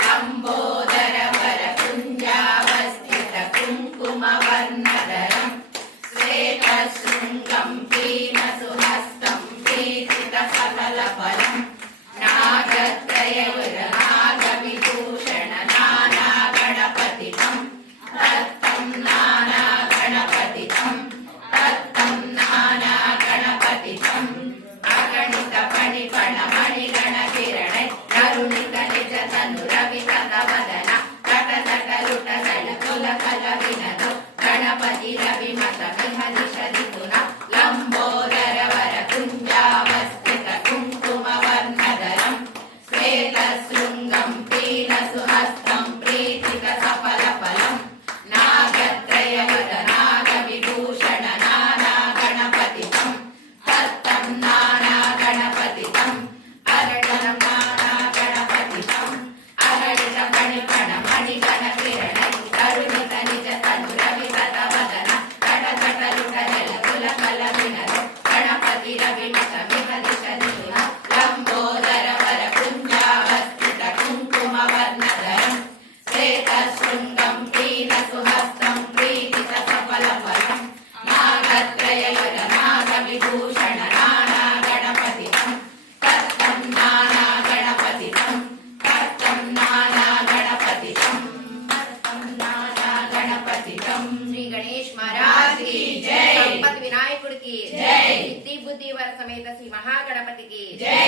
लंबोदर वरकुंजावस्थित कुंकुमवर्णधरं श्वेतशृंगं पीनसुहस्तं प्रीतितसफलफलं नागत्रयविभूषण नानागणपतितं तत्तं नानागणपतितं तत्तं नानागणपतितं अगणित फणिफण मणिगणकिरण करुणित निज तनु रवितवदन तट तट लुट सळ कुल कल विनद गणपति रविमत विहदिशदि पुनः लंबोदर वरकुंजावस्थित कुंकुमवर्णधरं श्वेतशृंगं पीनसुहस्तं प्रीतितसफलफलं नागत्रयविभूषण नानागणपतितं तत्तं नानागणपतितं अरटं नानागणपतितं अरटित फणिफण मणिगणकिरण करुणित निज तनु रवितवदन तट तट लुट जल कुल कल विनद गणपति रविमत विहदिशदि पुनः लंबोदर वरकुंजावस्थित कुंकुमवर्णधरं श्वेतशृंगं पीनसुहस्तं प्रीतितसफलफलं नागत्रययुरनागविभूषण नानागणपतितं तत्तं नानागणपतितं तत्तं नानागणपतितं तत्तं नानागणपतितं। श्री गणेश महाराज की जय, संपत विनायकुడి की जय, सिद्धि बुद्धि वर समेत श्री महागणपति की जय।